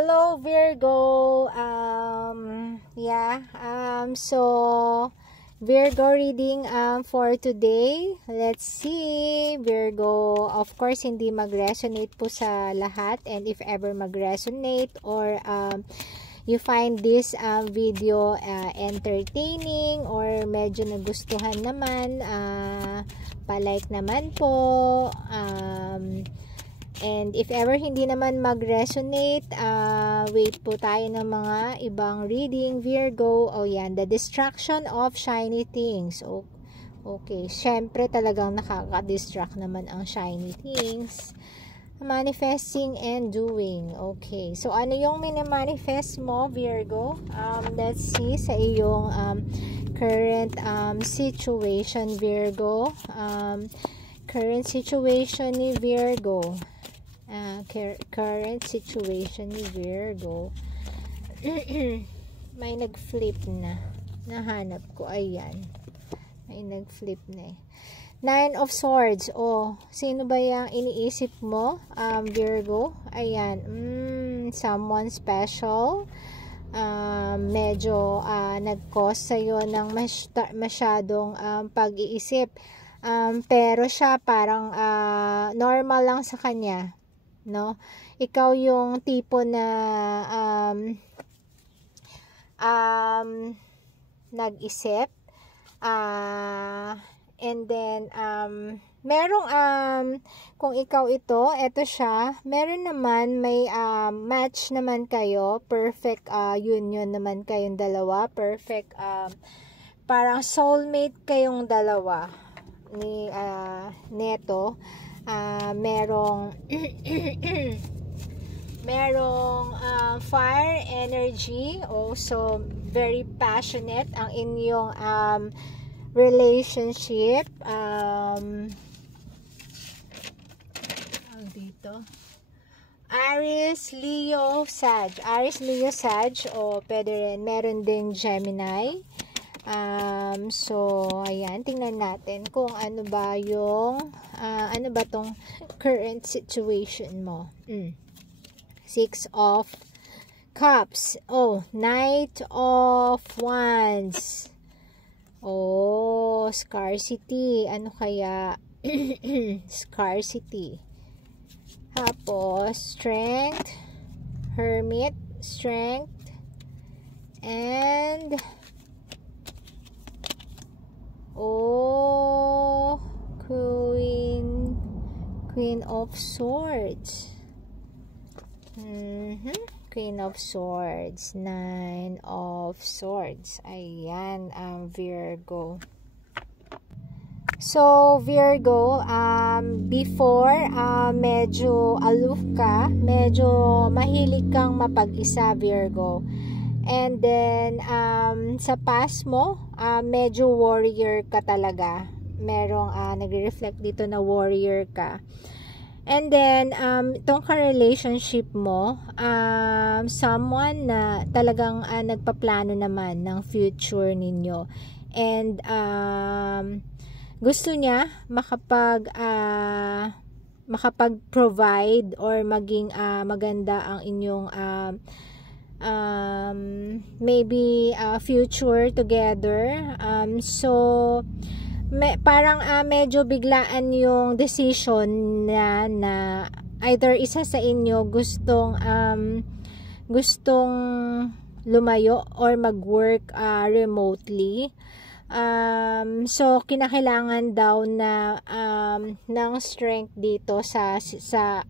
Hello Virgo. So Virgo reading for today. Let's see. Virgo, of course hindi mag-resonate po sa lahat, and if ever mag-resonate or you find this video entertaining or medyo nagustuhan naman, palike naman po. And if ever hindi naman mag-resonate, wait po tayo ng mga ibang reading, Virgo. O yan, the distraction of shiny things. Okay, syempre talagang nakaka-distract naman ang shiny things. Manifesting and doing. Okay, so ano yung mini-manifest mo, Virgo? Let's see sa iyong current situation, Virgo. Current situation ni Virgo. Current situation ni Virgo. May nag-flip na. Nahanap ko. Ayan. May nag-flip na eh. Nine of Swords. Sino ba yung iniisip mo? Virgo. Ayan. Someone special. Medyo nag-cause sa'yo ng masyadong pag-iisip. Pero siya parang normal lang sa kanya, no? Ikaw yung tipo na nag-isip, and then merong kung ikaw ito siya, meron naman may match naman kayo, perfect union naman kayong dalawa, perfect parang soulmate kayong dalawa ni neto. Merong fire energy, also very passionate ang inyong relationship. Dito Aries, Leo, Sag. Aries, Leo, Sag, o pwede rin meron ding Gemini. So ayan, tingnan natin kung ano ba yung ano ba tong current situation mo. Six of Cups. Knight of Wands. Scarcity. Ano kaya? Scarcity. Tapos Strength, Hermit, Strength, and Queen of Swords. Queen of Swords, Nine of Swords. Ayan, Virgo. So, Virgo, before, medyo aloof ka, medyo mahilig kang mapag-isa, Virgo. And then, sa past mo, medyo warrior ka talaga. Merong nagre-reflect dito na warrior ka. And then, itong ka-relationship mo, someone na talagang nagpaplano naman ng future ninyo. And, gusto niya makapag-provide or maging maganda ang inyong maybe future together. So parang medyo biglaan yung decision na either isa sa inyo gustong lumayo or mag-work remotely. So kinakailangan daw na ng strength dito sa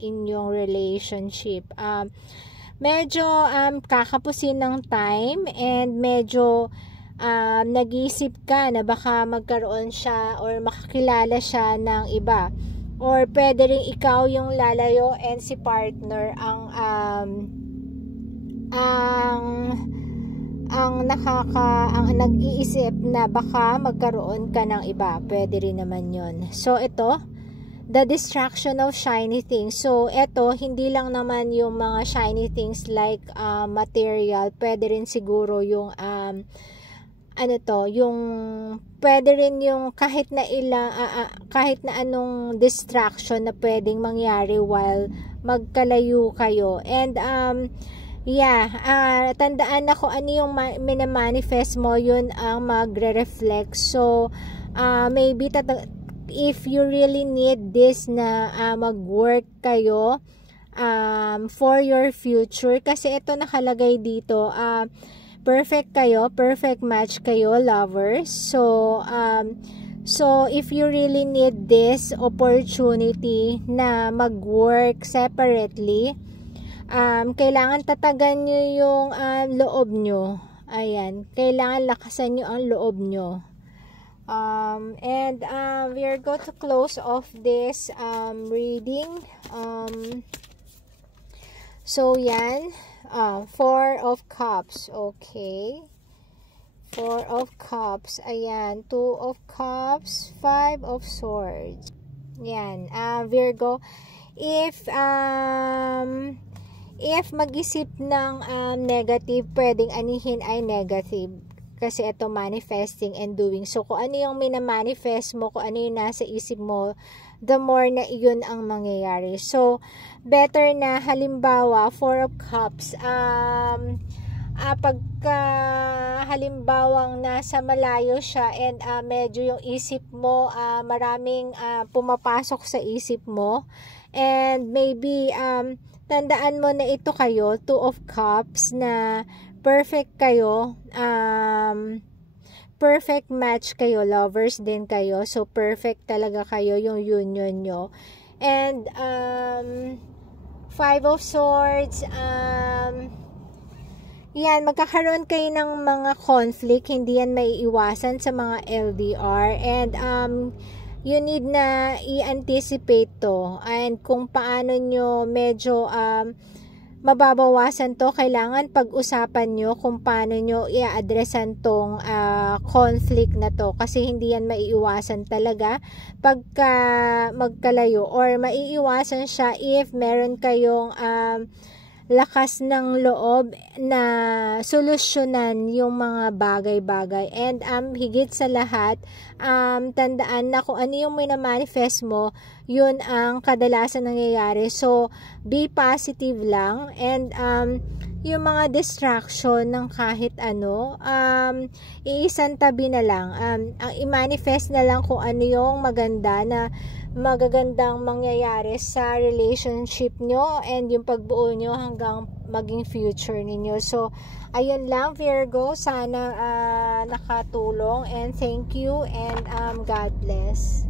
inyong relationship. Medyo kakapusin ng time, and medyo nag-iisip ka na baka magkaroon siya or makakilala siya ng iba, or pwede rin ikaw yung lalayo and si partner ang nag-iisip na baka magkaroon ka ng iba. Pwede rin naman yun. So ito, the distraction of shiny things. So ito, hindi lang naman yung mga shiny things like material, pwede rin siguro yung yung pwede rin yung kahit na anong distraction na pwedeng mangyari while magkalayo kayo. And tandaan na kung ano yung minamanifest mo, yun ang magre-reflect. So, maybe if you really need this na mag-work kayo for your future, kasi ito nakalagay dito, perfect kayo, perfect match kayo, lovers. So, if you really need this opportunity na mag-work separately, kailangan tatagan nyo yung loob nyo. Ayan, kailangan lakasan nyo ang loob nyo. We are going to close off this reading. So yan, 4 of Cups. Okay, 4 of Cups. Ayan, 2 of Cups, 5 of Swords. Yan, Virgo, if mag-isip ng negative, pwedeng anihin ay negative. Kasi ito manifesting and doing. So, kung ano yung minamanifest mo, kung ano yung nasa isip mo, the more na iyon ang mangyayari. So, better na halimbawa, 4 of Cups, pagka halimbawang nasa malayo siya and medyo yung isip mo, maraming pumapasok sa isip mo, and maybe tandaan mo na ito kayo, 2 of Cups, na perfect kayo, perfect match kayo, lovers din kayo, so perfect talaga kayo yung union nyo. And 5 of Swords, yan, magkakaroon kayo ng mga conflict, hindi yan maiiwasan sa mga LDR, and you need na i-anticipate to, and kung paano nyo medyo mababawasan to, kailangan pag-usapan nyo kung paano nyo i-addressan tong conflict na to, kasi hindi yan maiiwasan talaga pagka magkalayo, or maiiwasan siya if meron kayong lakas ng loob na solusyonan yung mga bagay-bagay. And higit sa lahat, tandaan na kung ano yung minamanifest mo, yun ang kadalasan nangyayari. So, be positive lang, and yung mga distraction ng kahit ano, iisang tabi na lang. Ang i-manifest na lang kung ano yung magagandang mangyayari sa relationship nyo and yung pagbuo nyo hanggang maging future ninyo. So, ayun lang, Virgo. Sana nakatulong, and thank you, and God bless.